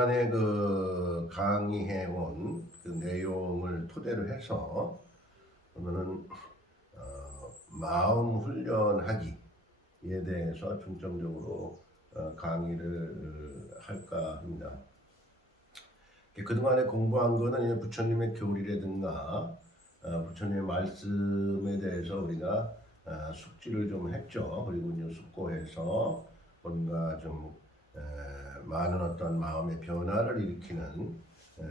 그동안에 그 강의해온 그 내용을 토대로 해서 그러면은 마음 훈련하기에 대해서 중점적으로 강의를 할까 합니다. 그동안에 공부한 거는 이제 부처님의 교리라든가 부처님의 말씀에 대해서 우리가 숙지를 좀 했죠. 그리고 이제 숙고해서 뭔가 좀 많은 어떤 마음의 변화를 일으키는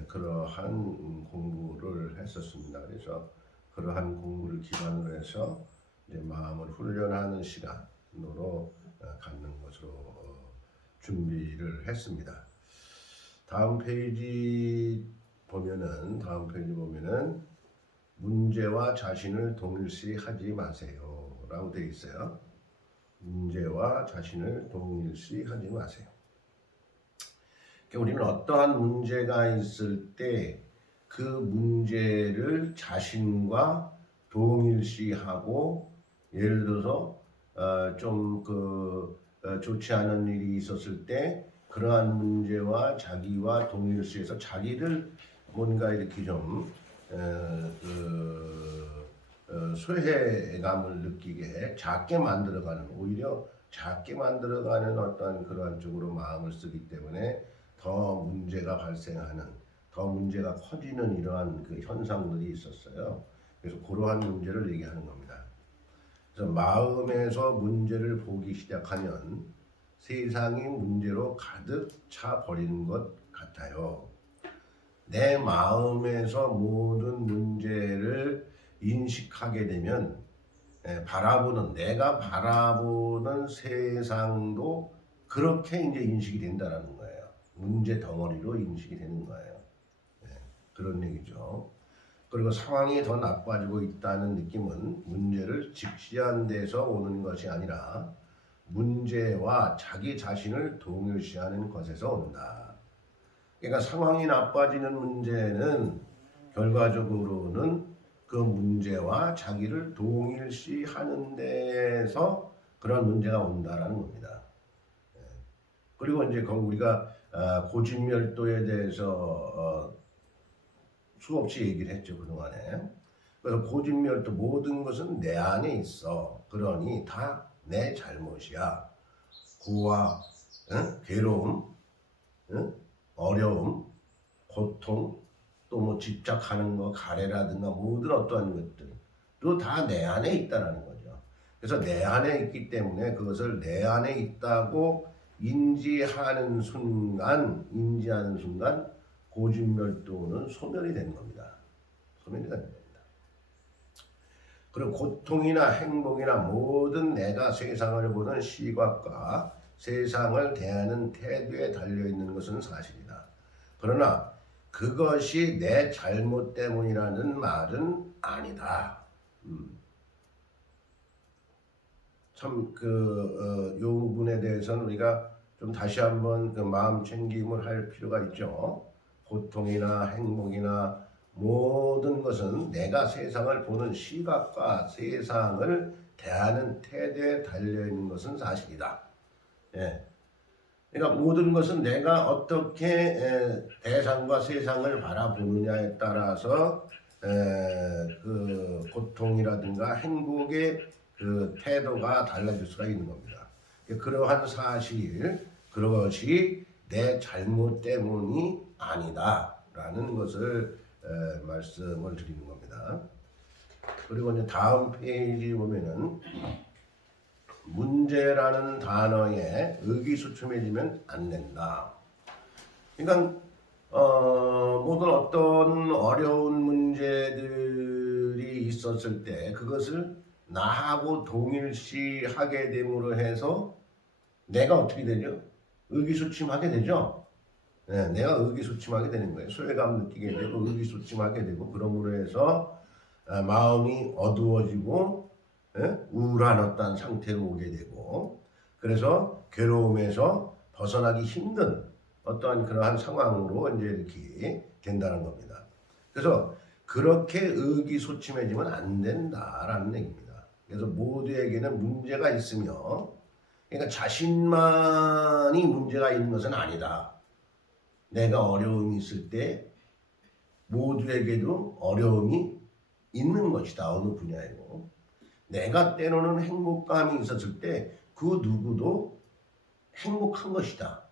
그러한 공부를 했었습니다. 그래서 그러한 공부를 기반으로 해서 이제 마음을 훈련하는 시간으로 갖는 것으로 준비를 했습니다. 다음 페이지 보면은 문제와 자신을 동일시하지 마세요 라고 되어 있어요. 문제와 자신을 동일시하지 마세요. 우리는 어떠한 문제가 있을 때 그 문제를 자신과 동일시하고, 예를 들어서 좀 좋지 않은 일이 있었을 때 그러한 문제와 자기와 동일시해서 자기를 뭔가 이렇게 좀 소외감을 느끼게 작게 만들어가는, 오히려 작게 만들어가는 어떤 그러한 쪽으로 마음을 쓰기 때문에 더 문제가 발생하는, 더 문제가 커지는 이러한 그 현상들이 있었어요. 그래서 그러한 문제를 얘기하는 겁니다. 그래서 마음에서 문제를 보기 시작하면 세상이 문제로 가득 차 버리는 것 같아요. 내 마음에서 모든 문제를 인식하게 되면 내가 바라보는 세상도 그렇게 이제 인식이 된다는 거예요. 문제 덩어리로 인식이 되는 거예요. 그런 얘기죠. 그리고 상황이 더 나빠지고 있다는 느낌은 문제를 직시한 데서 오는 것이 아니라 문제와 자기 자신을 동일시하는 것에서 온다. 그러니까 상황이 나빠지는 문제는 결과적으로는 그 문제와 자기를 동일시하는 데서 그런 문제가 온다라는 겁니다. 그리고 이제 우리가 고진멸도에 대해서 수없이 얘기를 했죠, 그동안에. 그래서 고진멸도, 모든 것은 내 안에 있어. 그러니 다 내 잘못이야. 고와 괴로움, 어려움, 고통, 또 뭐 집착하는 거, 가래라든가 모든 어떠한 것들도 다 내 안에 있다라는 거죠. 그래서 내 안에 있기 때문에 그것을 내 안에 있다고 인지하는 순간 고진멸도는 소멸이 되는 겁니다. 소멸이 되는 겁니다. 그리고 고통이나 행복이나 모든 내가 세상을 보는 시각과 세상을 대하는 태도에 달려있는 것은 사실이다. 그러나 그것이 내 잘못 때문이라는 말은 아니다. 참 요 부분에 대해서는 우리가 좀 다시 한번 그 마음 챙김을 할 필요가 있죠. 고통이나 행복이나 모든 것은 내가 세상을 보는 시각과 세상을 대하는 태도에 달려있는 것은 사실이다. 예. 그러니까 모든 것은 내가 어떻게 대상과 세상을 바라보느냐에 따라서 그 고통이라든가 행복의 그 태도가 달라질 수가 있는 겁니다. 그러한 사실, 그것이 내 잘못 때문이 아니다라는 것을 말씀을 드리는 겁니다. 그리고 이제 다음 페이지 보면은 문제라는 단어에 의기소침해지면 안 된다. 그러니까 모든 어떤 어려운 문제들이 있었을 때 그것을 나하고 동일시하게 됨으로 해서 내가 어떻게 되죠? 의기소침하게 되죠. 네, 내가 의기소침하게 되는 거예요. 소외감 느끼게 되고 의기소침하게 되고, 그러므로 해서 마음이 어두워지고 우울한 어떤 상태로 오게 되고, 그래서 괴로움에서 벗어나기 힘든 어떠한 그러한 상황으로 이제 이렇게 된다는 겁니다. 그래서 그렇게 의기소침해지면 안 된다라는 얘기입니다. 그래서 모두에게는 문제가 있으며, 그러니까 자신만이 문제가 있는 것은 아니다. 내가 어려움이 있을 때 모두에게도 어려움이 있는 것이다. 어느 분야에도. 내가 때로는 행복감이 있었을 때 그 누구도 행복한 것이다.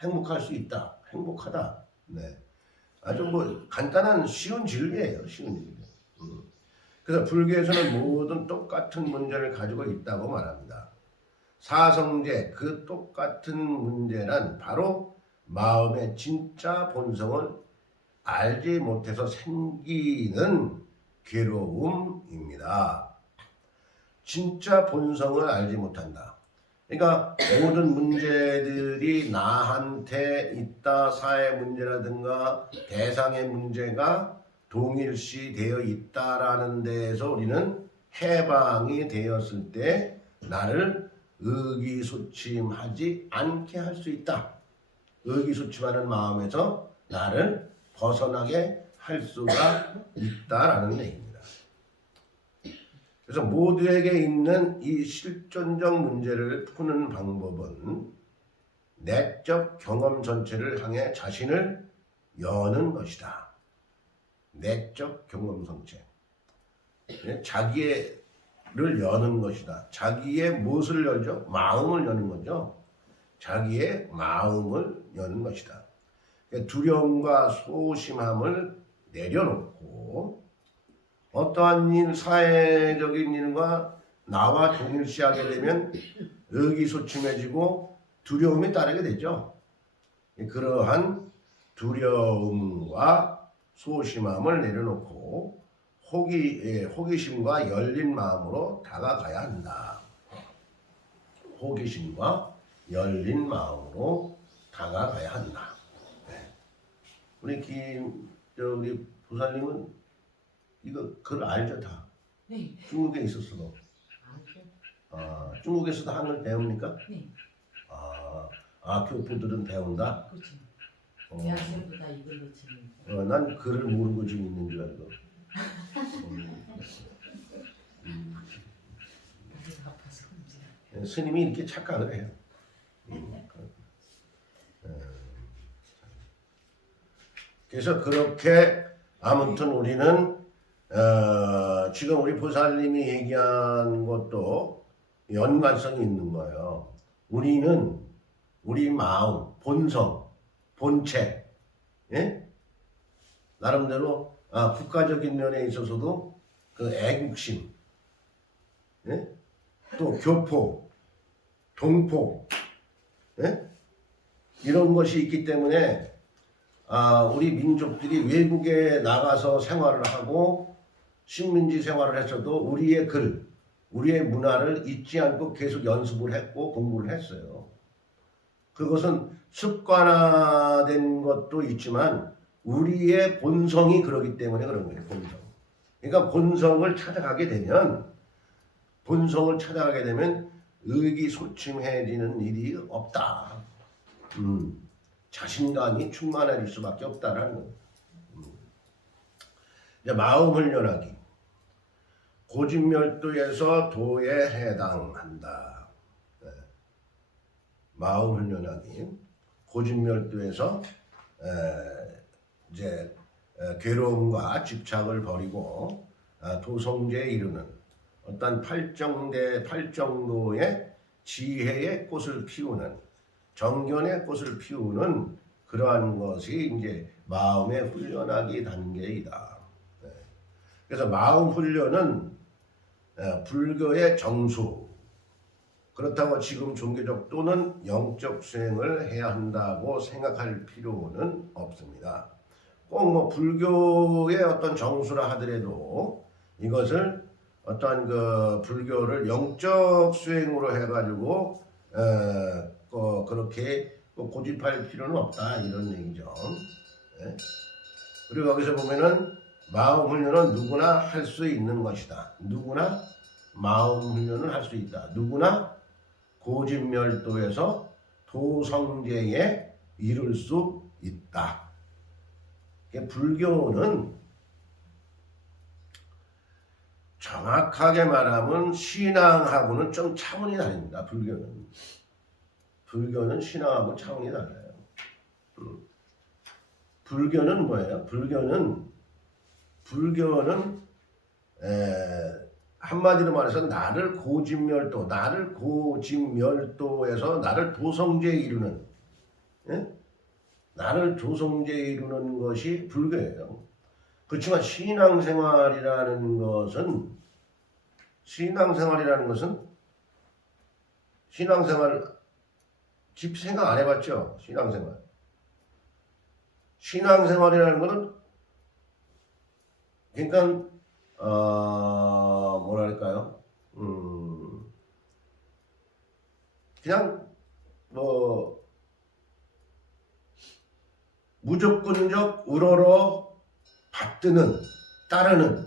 행복할 수 있다. 행복하다. 네. 아주 뭐 간단한 쉬운 진리예요. 쉬운 진리. 그래서 불교에서는 모든 똑같은 문제를 가지고 있다고 말합니다. 사성제 그 똑같은 문제란 바로 마음의 진짜 본성을 알지 못해서 생기는 괴로움입니다. 진짜 본성을 알지 못한다. 그러니까 모든 문제들이 나한테 있다. 사회 문제라든가 대상의 문제가 동일시 되어 있다라는 데에서 우리는 해방이 되었을 때 나를 의기소침하지 않게 할 수 있다. 의기소침하는 마음에서 나를 벗어나게 할 수가 있다라는 얘기입니다. 그래서 모두에게 있는 이 실존적 문제를 푸는 방법은 내적 경험 전체를 향해 자신을 여는 것이다. 내적 경험 전체. 자기를 여는 것이다. 자기의 무엇을 열죠? 마음을 여는 거죠. 자기의 마음을 여는 것이다. 두려움과 소심함을 내려놓고 어떠한 일, 사회적인 일과 나와 동일시하게 되면 의기소침해지고 두려움이 따르게 되죠. 그러한 두려움과 소심함을 내려놓고 호기심과 열린 마음으로 다가가야 한다. 호기심과 열린 마음으로 다가가야 한다. 네. 우리 부사님은 이거 글 알죠 다? 네. 중국에 있었어도. 아, 중국에서도 한글 배웁니까? 네. 교포들은 배운다? 그렇죠. 대학생보다 이걸로 치는. 난 글을 모르는 거 지금 있는 줄 알고. 다리가 아파서 움직여. 스님이 이렇게 착각을 해요. 그래서 그렇게 아무튼 우리는 지금 우리 보살님이 얘기한 것도 연관성이 있는 거예요. 우리는 우리 마음, 본성, 본체, 예? 나름대로 국가적인 면에 있어서도 그 애국심, 예? 또 교포, 동포, 예? 이런 것이 있기 때문에 우리 민족들이 외국에 나가서 생활을 하고 식민지 생활을 했어도 우리의 글, 우리의 문화를 잊지 않고 계속 연습을 했고 공부를 했어요. 그것은 습관화된 것도 있지만 우리의 본성이 그러기 때문에 그런 거예요. 본성. 그러니까 본성을 찾아가게 되면 의기소침해지는 일이 없다. 자신감이 충만해질 수밖에 없다라는 거예요. 이제 마음 훈련하기. 고진멸도에서 도에 해당한다. 네. 마음 훈련하기. 고진멸도에서 이제 괴로움과 집착을 버리고 도성제에 이르는 어떤 팔정도의 지혜의 꽃을 피우는 정견의 꽃을 피우는 그러한 것이 이제 마음의 훈련하기 단계이다. 네. 그래서 마음 훈련은 불교의 정수. 그렇다고 지금 종교적 또는 영적 수행을 해야 한다고 생각할 필요는 없습니다. 꼭 뭐 불교의 어떤 정수라 하더라도 이것을 어떤 그 불교를 영적 수행으로 해가지고 그렇게 고집할 필요는 없다 이런 얘기죠. 네. 그리고 여기서 보면은 마음 훈련은 누구나 할 수 있는 것이다. 누구나 마음 훈련을 할 수 있다. 누구나 고진멸도에서 도성제에 이룰 수 있다. 불교는 정확하게 말하면 신앙하고는 좀 차원이 다릅니다. 불교는 신앙하고 차원이 달라요. 불교는 뭐예요? 불교는 한마디로 말해서 나를 고집멸도에서 나를 도성제에 이루는, 예? 나를 도성제에 이루는 것이 불교예요. 그렇지만 신앙생활이라는 것은 집 생각 안 해봤죠? 신앙생활이라는 것은 그러니까 뭐랄까요? 그냥 뭐 무조건적 우러러 받드는 따르는,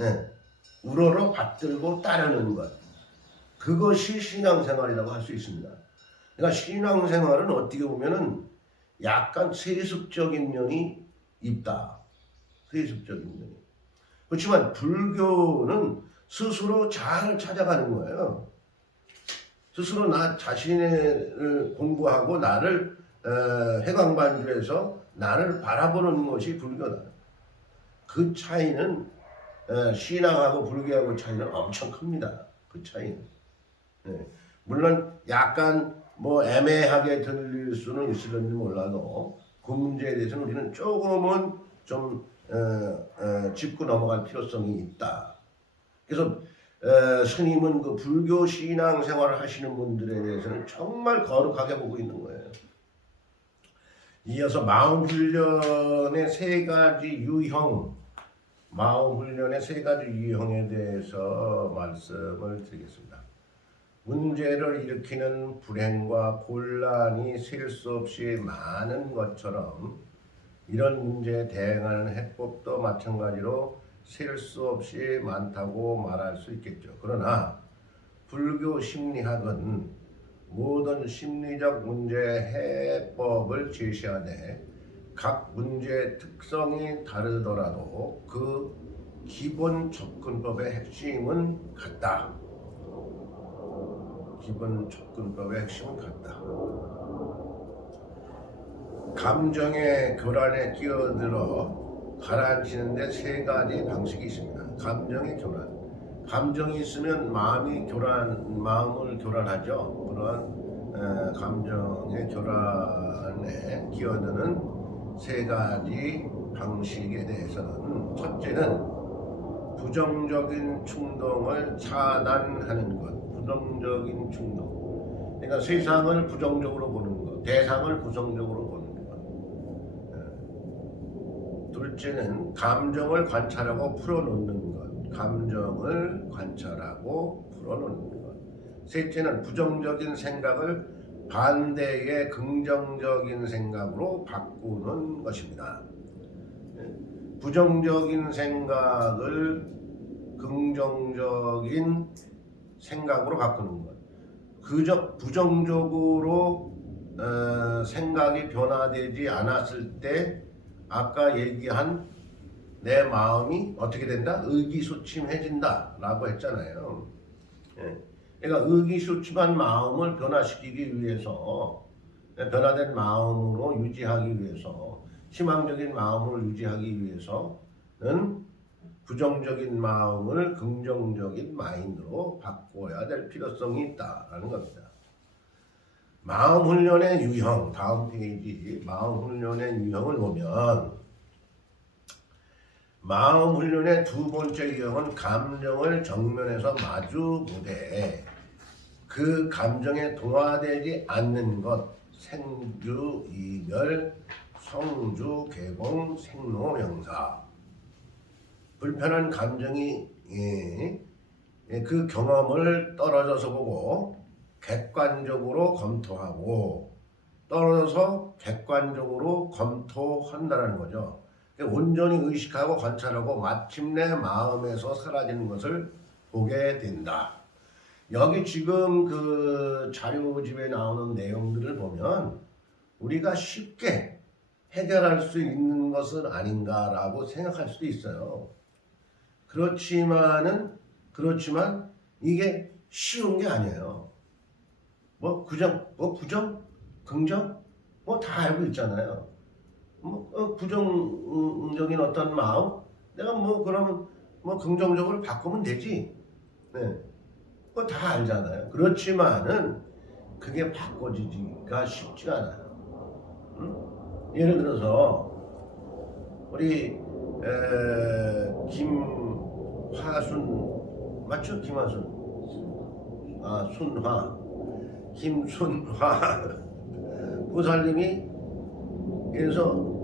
예, 우러러 받들고 따르는 것, 그것이 신앙생활이라고 할 수 있습니다. 그러니까 신앙생활은 어떻게 보면은 약간 세습적인 면이 있다. 세습적인 면이. 그렇지만 불교는 스스로 잘 찾아가는 거예요. 스스로 나 자신을 공부하고 나를 해광반주에서 나를 바라보는 것이 불교다. 그 차이는 신앙하고 불교하고 차이는 엄청 큽니다. 그 차이는. 예. 물론 약간 뭐 애매하게 들릴 수는 있을지 몰라도 그 문제에 대해서는 우리는 조금은 좀 짚고 넘어갈 필요성이 있다. 그래서 스님은 그 불교 신앙 생활을 하시는 분들에 대해서는 정말 거룩하게 보고 있는 거예요. 이어서 마음훈련의 세 가지 유형에 대해서 말씀을 드리겠습니다. 문제를 일으키는 불행과 곤란이 셀 수 없이 많은 것처럼 이런 문제에 대응하는 해법도 마찬가지로 셀 수 없이 많다고 말할 수 있겠죠. 그러나 불교 심리학은 모든 심리적 문제 해법을 제시하되 각 문제의 특성이 다르더라도 그 기본 접근법의 핵심은 같다. 감정의 교란에 끼어들어 가라앉히는데 세 가지 방식이 있습니다. 감정의 교란. 감정이 있으면 마음을 교란하죠. 그런 감정의 교란에 끼어드는 세 가지 방식에 대해서는, 첫째는 부정적인 충동을 차단하는 것. 부정적인 충동. 그러니까 세상을 부정적으로 보는 것, 대상을 부정적으로 보는 것. 둘째는 감정을 관찰하고 풀어놓는 것. 셋째는 부정적인 생각을 반대의 긍정적인 생각으로 바꾸는 것입니다. 부정적인 생각을 긍정적인 생각으로 바꾸는 것. 그저 부정적으로 생각이 변화되지 않았을 때 아까 얘기한 내 마음이 어떻게 된다? 의기소침해진다 라고 했잖아요. 예. 그러니까 의기소침한 마음을 변화시키기 위해서, 변화된 마음으로 유지하기 위해서, 희망적인 마음을 유지하기 위해서는 부정적인 마음을 긍정적인 마인드로 바꿔야 될 필요성이 있다라는 겁니다. 마음 훈련의 유형, 다음 페이지 마음 훈련의 유형을 보면, 마음 훈련의 두 번째 유형은 감정을 정면에서 마주 보되 그 감정에 동화되지 않는 것, 생주, 이별, 성주, 개공, 생로명사. 불편한 감정이 그 경험을 떨어져서 보고 객관적으로 검토하고, 떨어져서 객관적으로 검토한다는 거죠. 온전히 의식하고 관찰하고 마침내 마음에서 사라지는 것을 보게 된다. 여기 지금 그 자료집에 나오는 내용들을 보면 우리가 쉽게 해결할 수 있는 것은 아닌가라고 생각할 수도 있어요. 그렇지만 이게 쉬운 게 아니에요. 부정, 긍정, 다 알고 있잖아요. 부정적인 어떤 마음, 내가 그러면 긍정적으로 바꾸면 되지. 네, 그거 다 알잖아요. 그렇지만은 그게 바꿔지기가 쉽지가 않아요. 예를 들어서 우리 김화순 맞죠? 김화순, 순화, 김순화 보살님이 그래서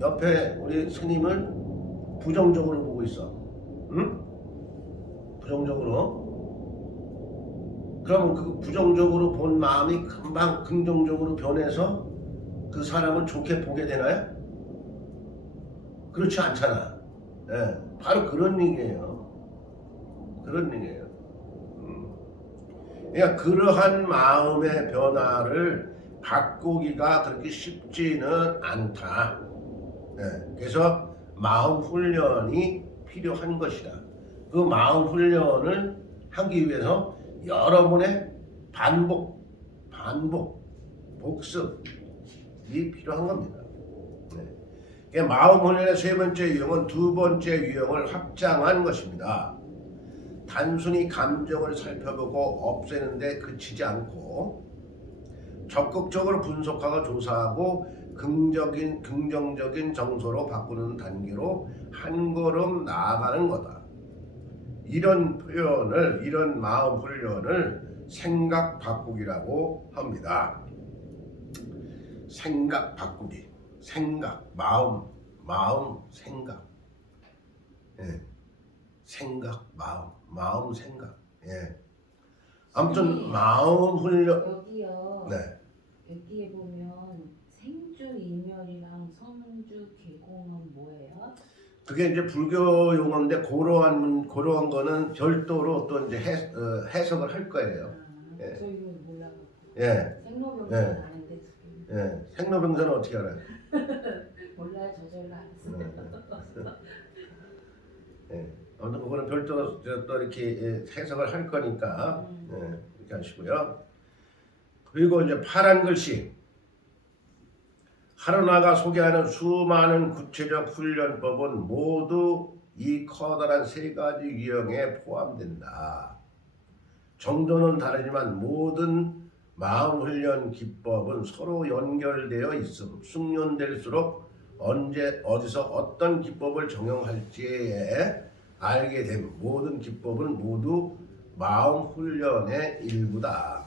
옆에 우리 스님을 부정적으로 보고 있어. 응? 부정적으로. 그러면 그 부정적으로 본 마음이 금방 긍정적으로 변해서 그 사람을 좋게 보게 되나요? 그렇지 않잖아. 예, 바로 그런 얘기예요. 그런 얘기예요. 그러니까 그러한 마음의 변화를 바꾸기가 그렇게 쉽지는 않다. 예, 그래서 마음 훈련이 필요한 것이다. 그 마음 훈련을 하기 위해서 여러분의 복습이 필요한 겁니다. 네. 마음 훈련의 세 번째 유형은 두 번째 유형을 확장한 것입니다. 단순히 감정을 살펴보고 없애는데 그치지 않고 적극적으로 분석하고 조사하고 긍정적인 정서로 바꾸는 단계로 한 걸음 나아가는 거다. 이런 마음 훈련을 생각 바꾸기라고 합니다. 생각 바꾸기, 마음, 생각. 예. 생각, 마음, 생각. 예. 아무튼 마음 훈련. 여기요. 네. 여기에 보면 생주 인멸이랑 성주 개공은 뭐예요? 그게 이제 불교 용어인데 그러한 거는 별도로 또 이제 해석을 할 거예요. 예. 저 이거 몰라가지고. 예. 생로병사 예. 아는데 예. 생로병사는 어떻게 알아요? 몰라요. 저절로 알았어요. 예. 아무튼 그거는 별도로 또 이렇게 해석을 할 거니까 이렇게 하시고요. 그리고 이제 파란 글씨. 하루나가 소개하는 수많은 구체적 훈련법은 모두 이 커다란 세 가지 유형에 포함된다. 정도는 다르지만 모든 마음 훈련 기법은 서로 연결되어 있음. 숙련될수록 언제 어디서 어떤 기법을 적용할지에 알게 됨. 모든 기법은 모두 마음 훈련의 일부다.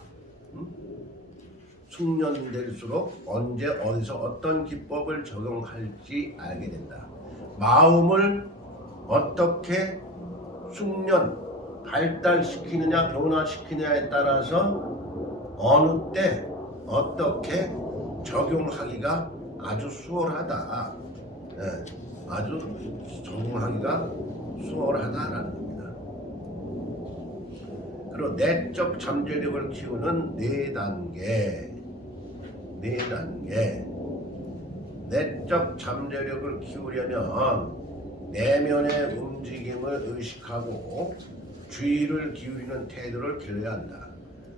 숙련될수록 언제 어디서 어떤 기법을 적용할지 알게 된다. 마음을 어떻게 발달시키느냐 변화시키느냐에 따라서 어느 때 어떻게 적용하기가 아주 수월하다. 예, 아주 적용하기가 수월하다라는 겁니다. 그리고 내적 잠재력을 키우는 네 단계. 내적 잠재력을 키우려면 내면의 움직임을 의식하고 주의를 기울이는 태도를 길러야 한다.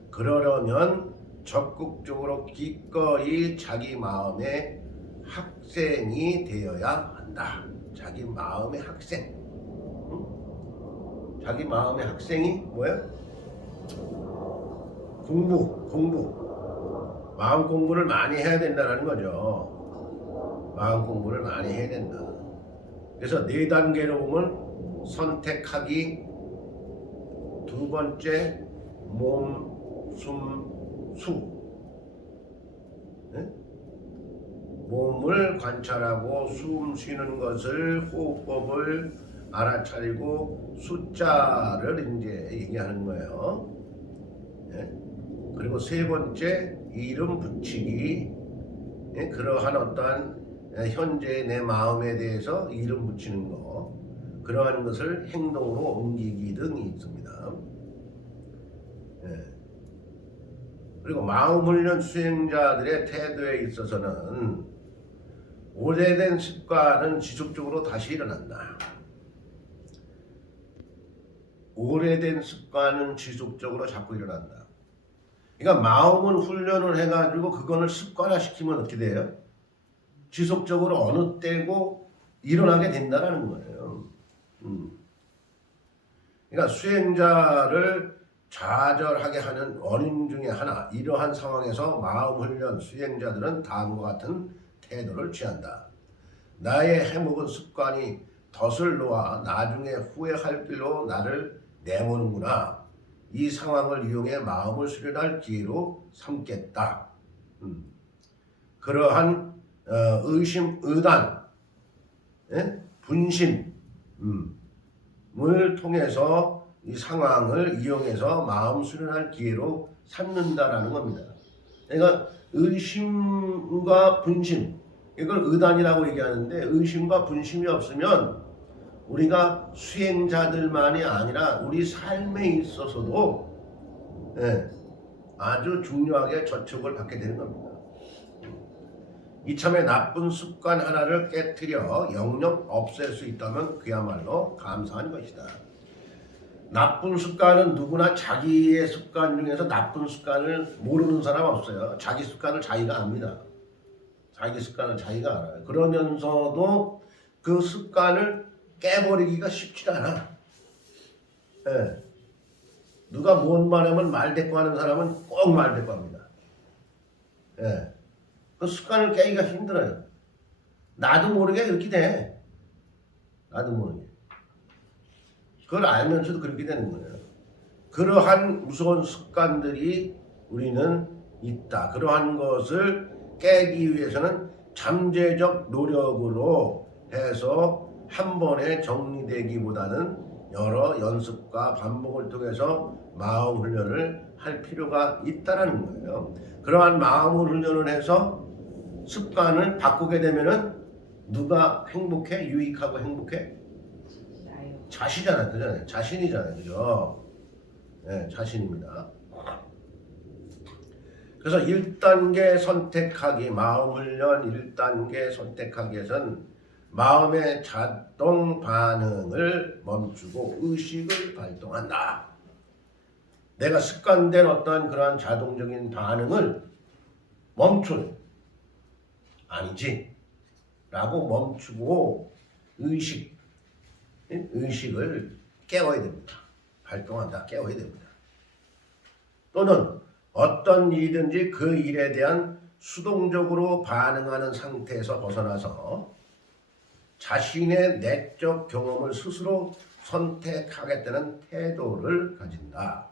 그러려면 적극적으로 기꺼이 자기 마음의 학생이 되어야 한다. 자기 마음의 학생. 자기 마음의 학생이 뭐야? 공부. 마음 공부를 많이 해야 된다는 거죠. 마음 공부를 많이 해야 된다. 그래서 네 단계로 보면 선택하기, 두 번째 몸, 숨, 수. 네? 몸을 관찰하고 숨 쉬는 것을 호흡법을 알아차리고 숫자를 이제 얘기하는 거예요. 네? 그리고 세 번째 이름 붙이기. 예, 그러한 어떠한 현재의 내 마음에 대해서 이름 붙이는 거, 그러한 것을 행동으로 옮기기 등이 있습니다. 예. 그리고 마음 훈련 수행자들의 태도에 있어서는 오래된 습관은 지속적으로 다시 일어난다. 오래된 습관은 지속적으로 자꾸 일어난다. 그러니까 마음은 훈련을 해가지고 그거를 습관화시키면 어떻게 돼요? 지속적으로 어느 때고 일어나게 된다라는 거예요. 그러니까 수행자를 좌절하게 하는 원인 중에 하나, 이러한 상황에서 마음 훈련 수행자들은 다음과 같은 태도를 취한다. 나의 해먹은 습관이 덫을 놓아 나중에 후회할 길로 나를 내모는구나. 이 상황을 이용해 마음을 수련할 기회로 삼겠다. 그러한 의심, 의단, 분심을 통해서 이 상황을 이용해서 마음 수련할 기회로 삼는다라는 겁니다. 그러니까 의심과 분심, 이걸 의단이라고 얘기하는데, 의심과 분심이 없으면 우리가 수행자들만이 아니라 우리 삶에 있어서도 아주 중요하게 저촉을 받게 되는 겁니다. 이참에 나쁜 습관 하나를 깨트려 영영 없앨 수 있다면 그야말로 감사한 것이다. 나쁜 습관은 누구나 자기의 습관 중에서 나쁜 습관을 모르는 사람 없어요. 자기 습관을 자기가 압니다. 자기 습관을 자기가 알아요. 그러면서도 그 습관을 깨버리기가 쉽지 않아. 누가 뭔 말하면 말대꾸 하는 사람은 꼭 말대꾸 합니다. 그 습관을 깨기가 힘들어요. 나도 모르게 그렇게 돼. 나도 모르게. 그걸 알면서도 그렇게 되는 거예요. 그러한 무서운 습관들이 우리는 있다. 그러한 것을 깨기 위해서는 잠재적 노력으로 해서 한 번에 정리되기보다는 여러 연습과 반복을 통해서 마음 훈련을 할 필요가 있다는 거예요. 그러한 마음 훈련을 해서 습관을 바꾸게 되면은 누가 행복해? 유익하고 행복해? 자시잖아요. 그죠? 자신이잖아요. 그죠? 자신입니다. 그래서 1단계 선택하기, 마음 훈련 1단계 선택하기에선 마음의 자동 반응을 멈추고 의식을 발동한다. 내가 습관된 어떤 그러한 자동적인 반응을 멈춘, 아니지 라고 멈추고 의식을 깨워야 됩니다. 발동한다. 깨워야 됩니다. 또는 어떤 일이든지 그 일에 대한 수동적으로 반응하는 상태에서 벗어나서 자신의 내적 경험을 스스로 선택하겠다는 태도를 가진다.